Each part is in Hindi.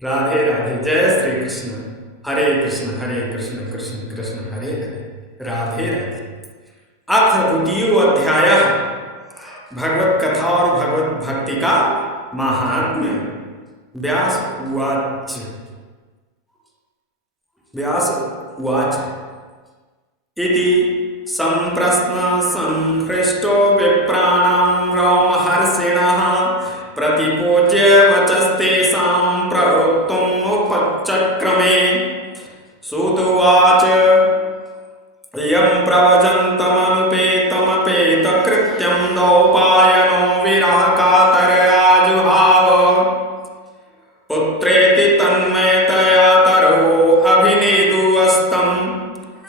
राधे राधे। जय श्री कृष्ण। हरे कृष्ण कृष्ण कृष्ण हरे हरे। राधे राधे। अथ द्वितीयो अध्याय। भगवत कथा और भगवत भक्ति का महात्म्य। व्यास उवाच। व्यास उवाच इति संप्रश्न संहृष्टो विप्राणां रोमहर्षिणः प्रतिपूज्य वचस्तेषां प्रवक्तुमुपचक्रमे। सूत उवाच इयं प्रवचन्तमनुपेतमपेतकृत्यं दौपायनो विरहकातरयाजुहाव पुत्रेति तन्मयतया तरो अभिनेदुवस्तं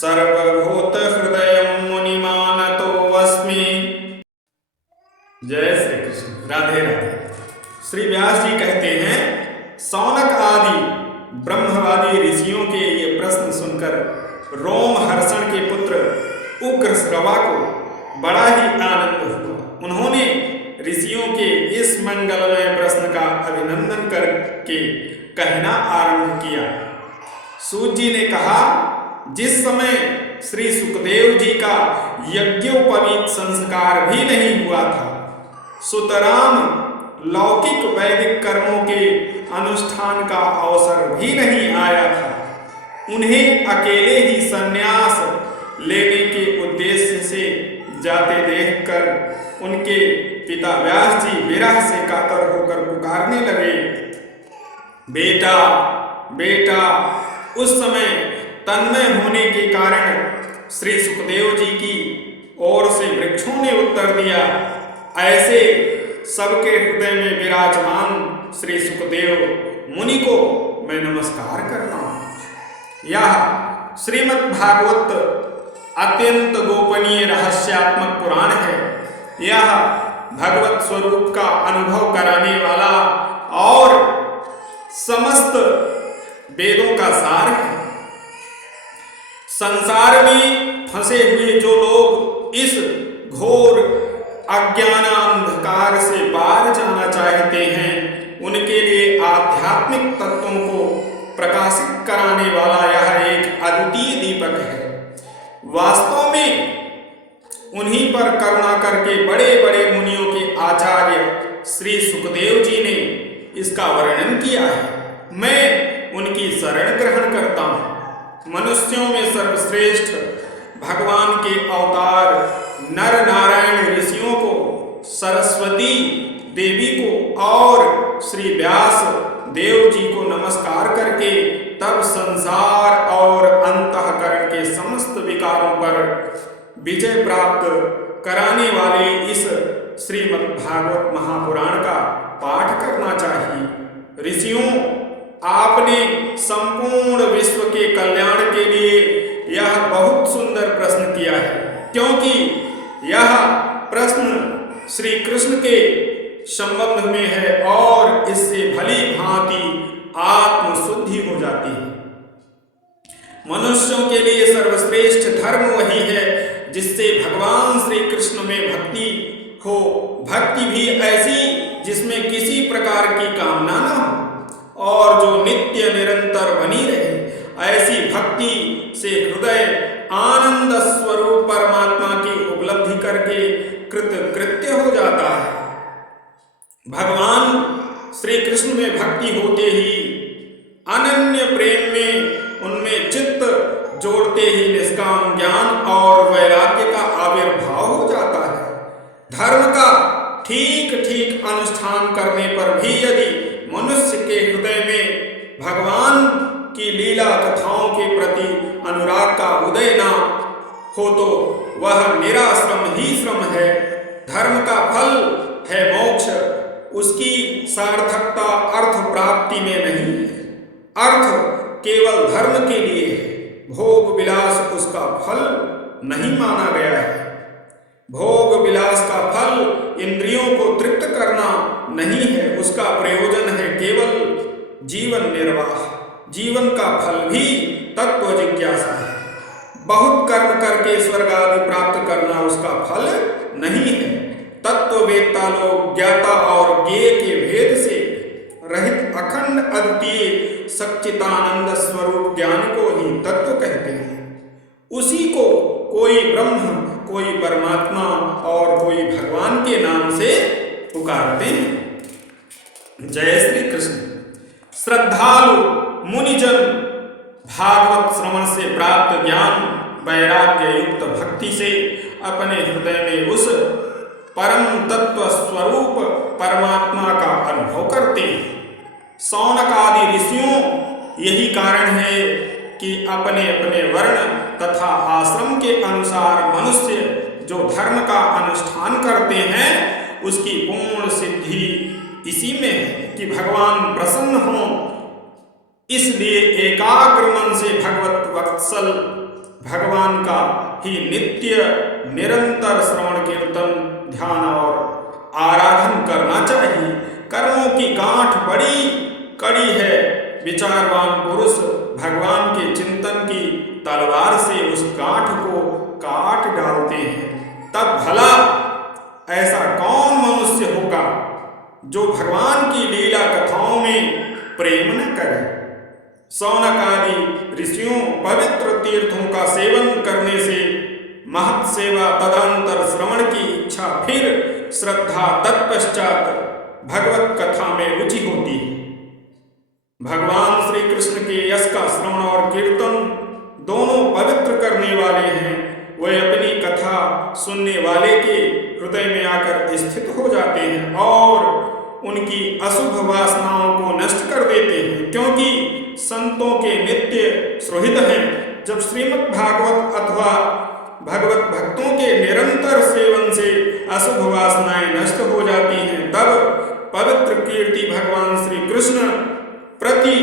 सर्वभूतहृदयं मुनिमानतोऽस्मि। जय श्री कृष्ण। राधे राधे। श्री व्यास जी कहते हैं, सौनक आदि ब्रह्मवादी ऋषियों के ये प्रश्न सुनकर रोमहर्षण के पुत्र उग्रश्रवा को बड़ा ही आनंद हुआ। उन्होंने ऋषियों के इस मंगलमय प्रश्न का अभिनंदन करके कहना आरंभ किया। सूत जी ने कहा, जिस समय श्री सुखदेव जी का यज्ञोपवीत संस्कार भी नहीं हुआ था, सुतराम लौकिक वैदिक कर्मों के अनुष्ठान का अवसर भी नहीं आया था, उन्हें अकेले ही संन्यास लेने के उद्देश्य से जाते देखकर उनके पिता व्यास जी विरह से कातर होकर पुकारने लगे, बेटा बेटा। उस समय तन्मय होने के कारण श्री सुखदेव जी की ओर से वृक्षों ने उत्तर दिया, ऐसे सबके हृदय में विराजमान श्री सुखदेव मुनि को मैं नमस्कार करता हूँ। यह श्रीमद् भागवत अत्यंत गोपनीय रहस्यात्मक पुराण है। यह भगवत स्वरूप का अनुभव कराने वाला और समस्त वेदों का सार है। संसार में फंसे हुए जो लोग इस घोर अज्ञान अंधकार से पार जाना चाहते हैं, उनके लिए आध्यात्मिक तत्वों को प्रकाशित कराने वाला यह एक अद्वितीय दीपक है। वास्तव में उन्हीं पर करुणा करके बड़े बड़े मुनियों के आचार्य श्री सुखदेव जी ने इसका वर्णन किया है। मैं उनकी शरण ग्रहण करता हूँ। मनुष्यों में सर्वश्रेष्ठ भगवान के अवतार नर नारायण ऋषियों को, सरस्वती देवी को और श्री व्यास देव जी को नमस्कार करके तब संसार और अंतःकरण के समस्त विकारों पर विजय प्राप्त कराने वाले इस श्रीमद् भागवत महापुराण का पाठ करना चाहिए। ऋषियों, आपने संपूर्ण विश्व के कल्याण के लिए यह बहुत सुंदर प्रश्न किया है, क्योंकि यह प्रश्न श्री कृष्ण के संबंध में है और इससे भली भांति आत्मशुद्धि हो जाती है। मनुष्यों के लिए सर्वश्रेष्ठ धर्म वही है जिससे भगवान श्री कृष्ण में भक्ति हो। भक्ति भी ऐसी जिसमें किसी प्रकार की कामना न हो और जो नित्य निरंतर बनी रहे। ऐसी भक्ति से हृदय आनंद स्वरूप परमात्मा की उपलब्धि करके कृतकृत्य हो जाता है। भगवान श्री कृष्ण में भक्ति होते ही अनन्य प्रेम में उनमें चित्त जोड़ते ही निष्काम ज्ञान और वैराग्य का आविर्भाव हो जाता है। धर्म का ठीक ठीक अनुष्ठान करने पर भी यदि मनुष्य के हृदय में भगवान की लीला कथाओं के प्रति अनुराग का उदय न हो तो वह निराश्रम ही श्रम है। धर्म का फल है मोक्ष, उसकी सार्थकता अर्थ प्राप्ति में नहीं है। अर्थ केवल धर्म के लिए है, भोग विलास उसका फल नहीं माना गया है। भोग विलास का फल इंद्रियों को तृप्त करना नहीं है, उसका प्रयोजन है केवल जीवन निर्वाह। जीवन का फल भी तत्व जिज्ञासा है। बहुत कर्म करके स्वर्ग आदि प्राप्त करना उसका फल नहीं है। तत्ववेत्ता लोग ज्ञाता और ज्ञेय के भेद से रहित अखंड अद्वितीय सच्चिदानंद स्वरूप ज्ञान को ही तत्व कहते हैं। उसी को कोई ब्रह्म, कोई परमात्मा और कोई भगवान के नाम से पुकारते हैं। जय श्री कृष्ण। श्रद्धालु मुनिजन भागवत श्रवण से प्राप्त ज्ञान वैराग्य युक्त भक्ति से अपने हृदय में उस परम तत्व स्वरूप परमात्मा का अनुभव करते हैं। सौनक आदि ऋषियों यही कारण है कि अपने अपने वर्ण तथा आश्रम के अनुसार मनुष्य जो धर्म का अनुष्ठान करते हैं उसकी पूर्ण सिद्धि इसी में है कि भगवान प्रसन्न हों। इसलिए एकाग्र मन से भगवत वत्सल भगवान का ही नित्य निरंतर श्रवण कीर्तन ध्यान और आराधन करना चाहिए। कर्मों की गांठ बड़ी कड़ी है। विचारवान पुरुष भगवान के चिंतन की तलवार से उस गांठ को काट डालते हैं। तब भला ऐसा कौन मनुष्य होगा जो भगवान की लीला कथाओं में प्रेम न करे। सौनक आदि ऋषियों पवित्र तीर्थों का सेवन करने से महत् सेवा तदंतर श्रवण की इच्छा फिर श्रद्धा तत्पश्चात भगवत कथा में रुचि होती है। भगवान श्री कृष्ण के यश का श्रवण और कीर्तन दोनों पवित्र करने वाले हैं। वे अपनी कथा सुनने वाले के हृदय में आकर स्थित हो जाते हैं और उनकी अशुभ वासनाओं को नष्ट कर देते हैं, क्योंकि संतों के नित्य सुहृद हैं। जब श्रीमद् भागवत अथवा भगवत भक्तों के निरंतर सेवन से अशुभ वासनाएं नष्ट हो जाती हैं, तब पवित्र कीर्ति भगवान श्री कृष्ण प्रति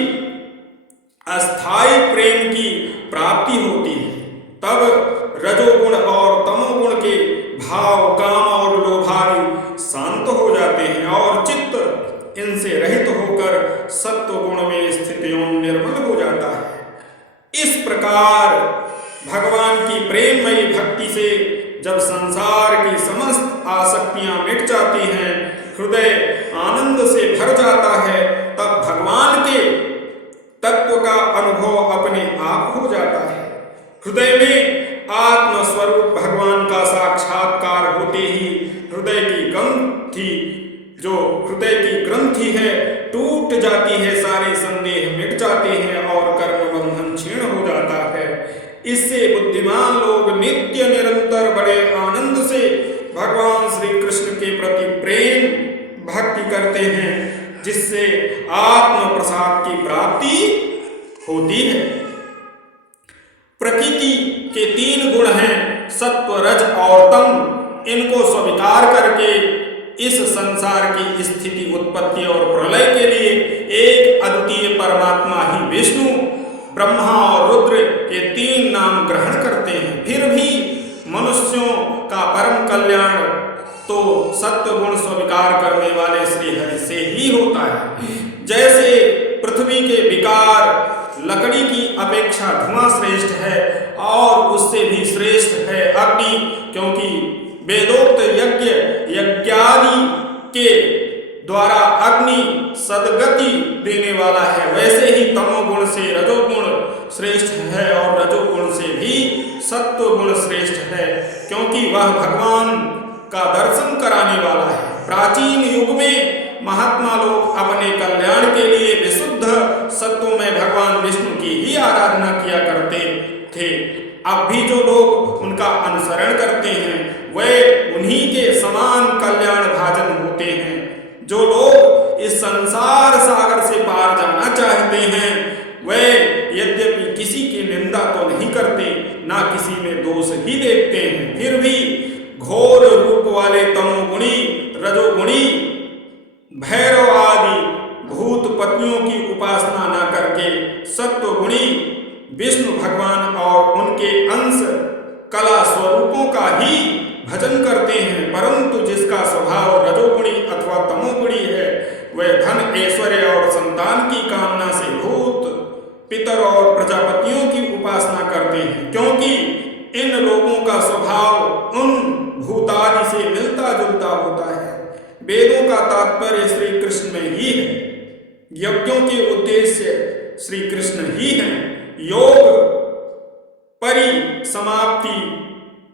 अस्थायी प्रेम की प्राप्ति होती है। तब रजोगुण और तमोगुण के भाव काम और लोभादि शांत हो जाते हैं और चित्त इनसे रहित होकर सत्व गुण में स्थित एवं निर्मल हो जाता है। इस प्रकार भगवान की प्रेममयी भक्ति से जब संसार की समस्त आसक्तियां मिट जाती हैं, हृदय आनंद से भर जाता है, तब भगवान के तत्व का अनुभव अपने आप हो जाता है। हृदय में आत्मस्वरूप भगवान का साक्षात्कार होते ही हृदय की ग्रंथि, जो हृदय की ग्रंथि है, टूट जाती है, सारे संदेह मिट जाते हैं और कर्म बंधन क्षीण हो जाता है। इससे बुद्धिमान लोग नित्य निरंतर बड़े आनंद से भगवान श्री कृष्ण के प्रति प्रेम भक्ति करते हैं, जिससे आत्म प्रसाद की प्राप्ति होती है। प्रकृति के 3 गुण हैं, सत्व रज और तम। इनको स्वीकार करके इस संसार की स्थिति उत्पत्ति और प्रलय के लिए एक अद्वितीय परमात्मा ही विष्णु ब्रह्मा और रुद्र के 3 नाम ग्रहण करते हैं। फिर भी मनुष्यों का परम कल्याण तो सत्व गुण स्वीकार करने वाले श्री हरि से ही होता है। जैसे पृथ्वी के विकार लकड़ी की अपेक्षा धुआं श्रेष्ठ है और उससे भी श्रेष्ठ है अग्नि, क्योंकि वेदोक्त यज्ञ यज्ञादि के द्वारा अग्नि सदगति देने वाला है, वैसे ही तमोगुण से रजोगुण श्रेष्ठ है और रजोगुण से भी सत्वगुण श्रेष्ठ है, क्योंकि वह भगवान का दर्शन कराने वाला है। प्राचीन युग में महात्मा लोग अपने कल्याण के लिए विशुद्ध सत्वों में भगवान विष्णु की ही आराधना किया करते थे। अब भी जो लोग उनका अनुसरण करते हैं वे उन्हीं के समान कल्याण भाजन होते हैं। जो लोग इस संसार सागर से पार जाना चाहते हैं वे यद्यपि किसी की निंदा तो नहीं करते, ना किसी में दोष ही देखते हैं, फिर भी घोर रूप वाले तमोगुणी रजोगुणी भैरव आदि भूत पत्नियों की उपासना न करके सत्वगुणी विष्णु भगवान और उनके अंश कला स्वरूपों का ही भजन करते हैं। परंतु जिसका स्वभाव रजोगुणी अथवा तमोगुणी है वह धन ऐश्वर्य और संतान की कामना से भूत पितर और प्रजापतियों की उपासना करते हैं, क्योंकि इन लोगों का स्वभाव उन भूतादि से मिलता जुलता होता है। वेदों का तात्पर्य श्री कृष्ण में ही है। यज्ञों के उद्देश्य श्री कृष्ण ही हैं। योग परिसमाप्ति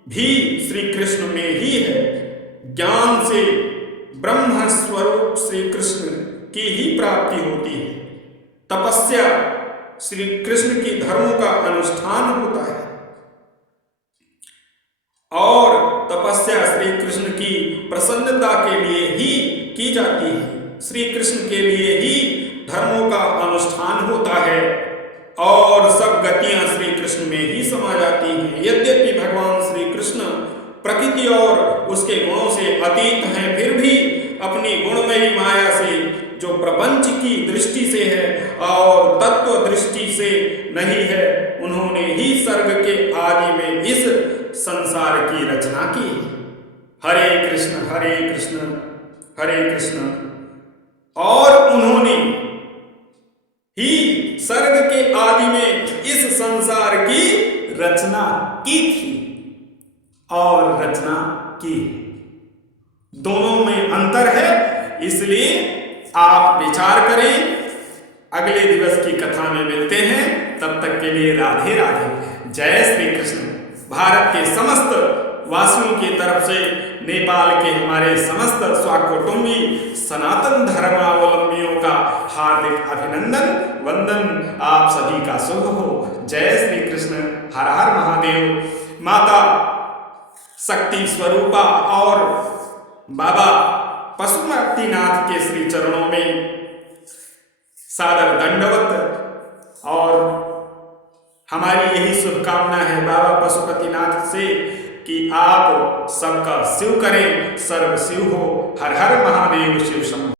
भी श्री कृष्ण में ही है। ज्ञान से ब्रह्म स्वरूप श्री कृष्ण की ही प्राप्ति होती है। तपस्या श्री कृष्ण की धर्मों का अनुष्ठान होता है और तपस्या श्री कृष्ण की प्रसन्नता के लिए ही की जाती है। श्री कृष्ण के लिए ही धर्मों का अनुष्ठान होता है और सब गतियां श्री कृष्ण में ही समा जाती हैं। यद्यपि भगवान श्री कृष्ण प्रकृति और उसके गुणों से अतीत हैं, फिर भी अपनी गुणमयी माया से जो प्रपंच की दृष्टि से है और तत्व दृष्टि से नहीं है, उन्होंने ही सर्ग के आदि में इस संसार की रचना की। हरे कृष्ण हरे कृष्ण और उन्होंने ही सर्ग के आदि में इस संसार की रचना की थी और रचना की। दोनों में अंतर है, इसलिए आप विचार करें। अगले दिवस की कथा में मिलते हैं, तब तक के लिए राधे राधे। जय श्री कृष्ण। भारत के समस्त वासियों की तरफ से नेपाल के हमारे समस्त स्वाकुटुंबी सनातन धर्मावलंबियों का हार्दिक अभिनंदन वंदन आप सभी का शुभ हो। जय श्री कृष्ण। हर हर महादेव। माता शक्ति स्वरूपा और बाबा पशुपतिनाथ के श्री चरणों में सादर दंडवत और हमारी यही शुभकामना है बाबा पशुपतिनाथ से कि आप सबका शिव करें, सर्व शिव हो। हर हर महादेव। शिव शंभो।